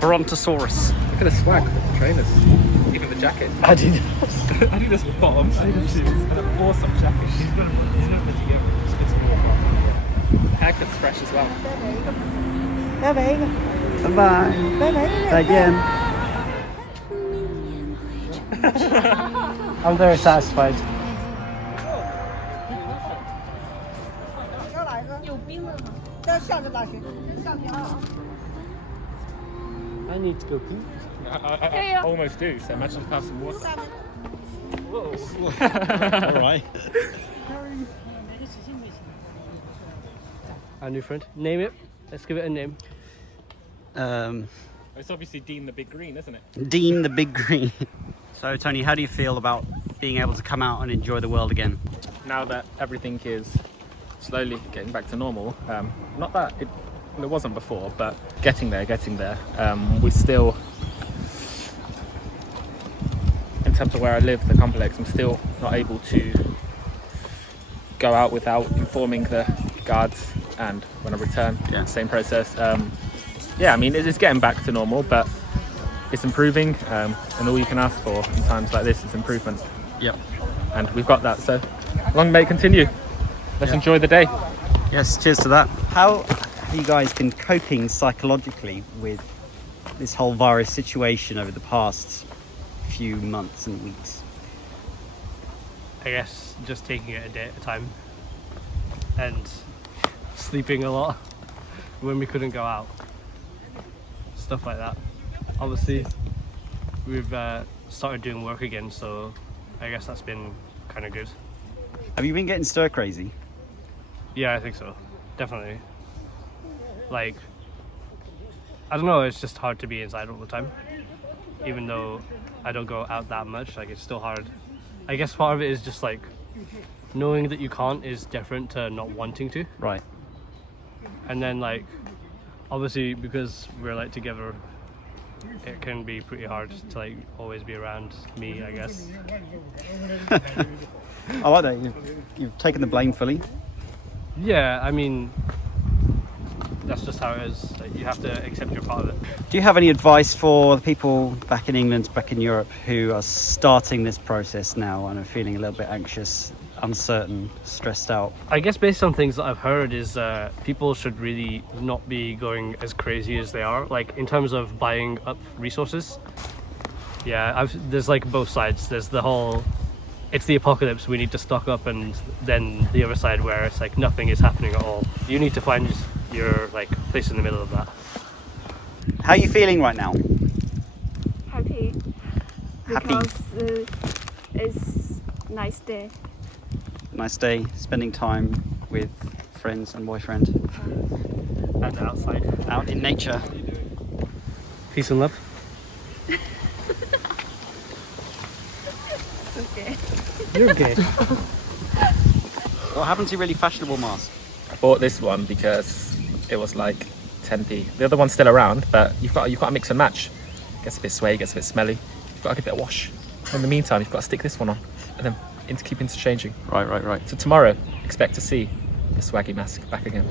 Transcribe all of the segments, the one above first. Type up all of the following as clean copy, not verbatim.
Brontosaurus. Look at the swag of the trainers. Even the jacket. Adidas. Adidas bottom, Adidas shoes, and an awesome jacket. He's gonna put together. It's more. The haircut's fresh as well. Bye bye. 再见. I'm very satisfied. I need to go pee. I almost do, so imagine if I have some water. Whoa. Alright. Our new friend. Name it. Let's give it a name. It's obviously Dean the Big Green, isn't it? Dean the Big Green. So Tony, how do you feel about being able to come out and enjoy the world again? Now that everything is slowly getting back to normal, not that it wasn't before, but getting there. We still, in terms of where I live, the complex, I'm still not able to go out without informing the guards, and when I return, same process. I mean, it is getting back to normal, but it's improving, and all you can ask for in times like this is improvement. Yep. And we've got that, so long may it continue. Let's enjoy the day. Yes, cheers to that. How have you guys been coping psychologically with this whole virus situation over the past few months and weeks? I guess just taking it a day at a time and sleeping a lot when we couldn't go out. Stuff like that. Obviously, we've started doing work again, so I guess that's been kind of good. Have you been getting stir crazy? Yeah, I think so. Definitely. Like, I don't know, it's just hard to be inside all the time. Even though I don't go out that much, like, it's still hard. I guess part of it is just like knowing that you can't is different to not wanting to. Right. And then, like, obviously because we're like together, it can be pretty hard to like always be around me, I guess. I like that. You've taken the blame fully. Yeah, I mean, that's just how it is. Like, you have to accept your part of it. Do you have any advice for the people back in England, back in Europe, who are starting this process now and are feeling a little bit anxious, uncertain, stressed out? I guess based on things that I've heard is people should really not be going as crazy as they are, like in terms of buying up resources. Yeah, there's like both sides. There's the whole, it's the apocalypse, we need to stock up, and then the other side where it's like nothing is happening at all. You need to find your like place in the middle of that. How are you feeling right now? Happy. Happy. Because it's nice day. Nice day, spending time with friends and boyfriend. And outside. Out in nature. Peace and love. Okay. You're gay. What happened to your really fashionable mask? I bought this one because it was like 10p. The other one's still around, but you've got to mix and match. Gets a bit sway, gets a bit smelly. You've got to give it a wash. In the meantime, you've got to stick this one on, and then keep interchanging. Right. So tomorrow, expect to see the swaggy mask back again.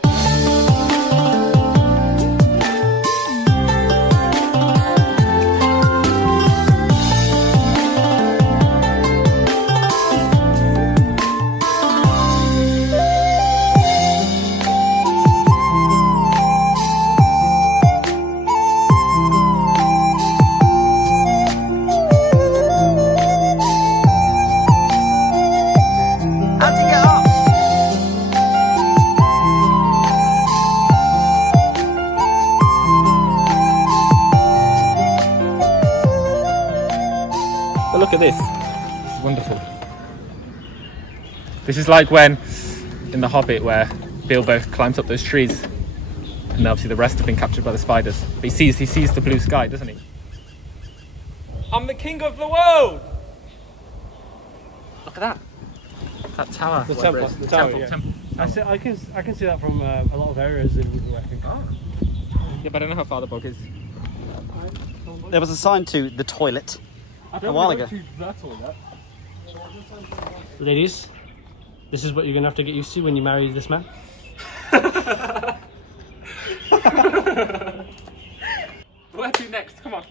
But look at this. This is wonderful. This is like when in The Hobbit where Bilbo climbs up those trees, and obviously the rest have been captured by the spiders. But he sees the blue sky, doesn't he? I'm the king of the world! Look at that. That tower. The whatever temple. it is. The tower, temple. yeah. temple. I can see that from a lot of areas in Wuhu, I think. Oh. Yeah, but I don't know how far the bog is. There was a sign to the toilet a while ago. Ladies, this is what you're gonna have to get used to when you marry this man. Where to next? Come on.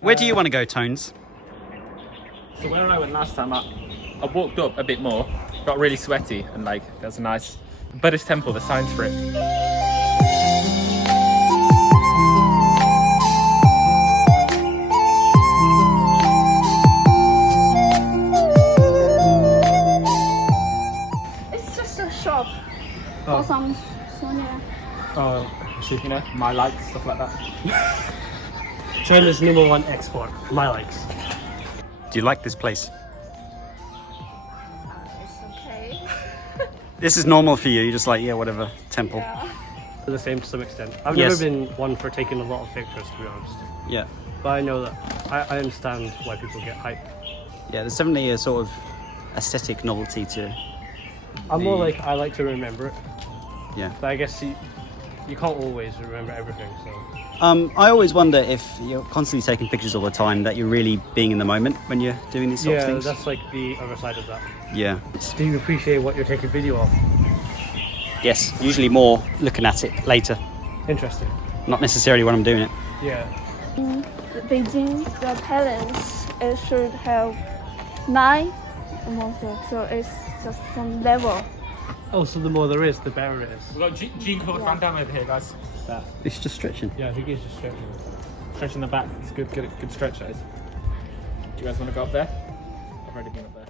Where do you want to go, Tones? So where I went last time, I walked up a bit more, got really sweaty, and like there's a nice Buddhist temple, the signs for it. It's just a shop for some souvenir. Oh, I see. You know, my likes, stuff like that. China's #1 export. My likes. Do you like this place? It's okay. This is normal for you. You're just like, yeah, whatever, temple. Yeah. The same to some extent. I've Yes. never been one for taking a lot of pictures, to be honest. Yeah. But I know that I understand why people get hyped. Yeah, there's definitely a sort of aesthetic novelty to. I'm more The- like I like to remember it, Yeah. but I guess you can't always remember everything. So I always wonder if you're constantly taking pictures all the time, that you're really being in the moment when you're doing these sort of yeah, things. that's like the other side of that. Yeah. Do you appreciate what you're taking video of? Yes. Usually more looking at it later, Interesting. not necessarily when I'm doing it. Yeah. In Beijing, the palace it should have 9 monsters, so it's just some level. Oh, so the more there is, the better it is. We've got Jean-Claude Van Damme over here, guys. There. It's just stretching. Yeah, I think it's just stretching. Stretching the back. It's good stretch, that is. Do you guys want to go up there? I've already been up there.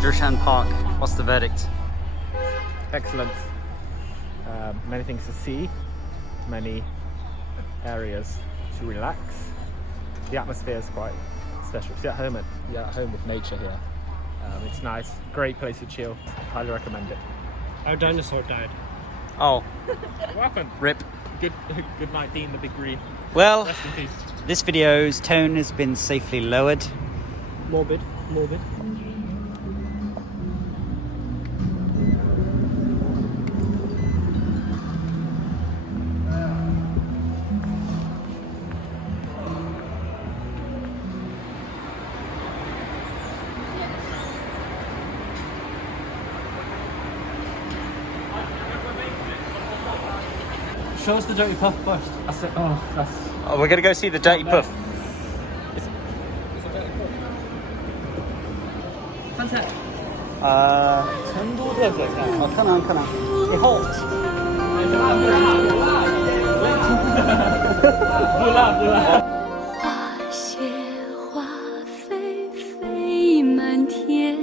Zheshan Park, what's the verdict? Excellent. Many things to see, many areas to relax. The atmosphere is quite special. You're at home with nature here. It's nice, great place to chill. Highly recommend it. Our dinosaur died. Oh, What happened? rip. Good night, Dean the Big Green. Well, Rest in peace. this video's tone has been safely lowered. Morbid. Show us the dirty puff first. I said, oh, that's... Oh, we're gonna go see the dirty puff. 川菜。成都特色菜。我看看看看。以后。不辣。花谢花飞飞满天，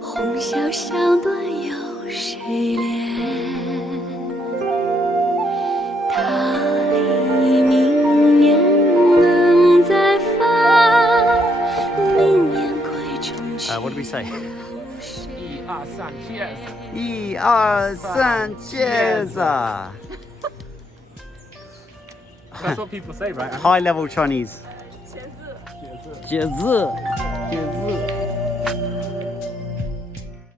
红消消短有谁怜？桃李明 we say? 1、2、3 cheers. 1、2、3 cheers! That's what people say, right? High level Chinese. 茄子。茄子，茄子。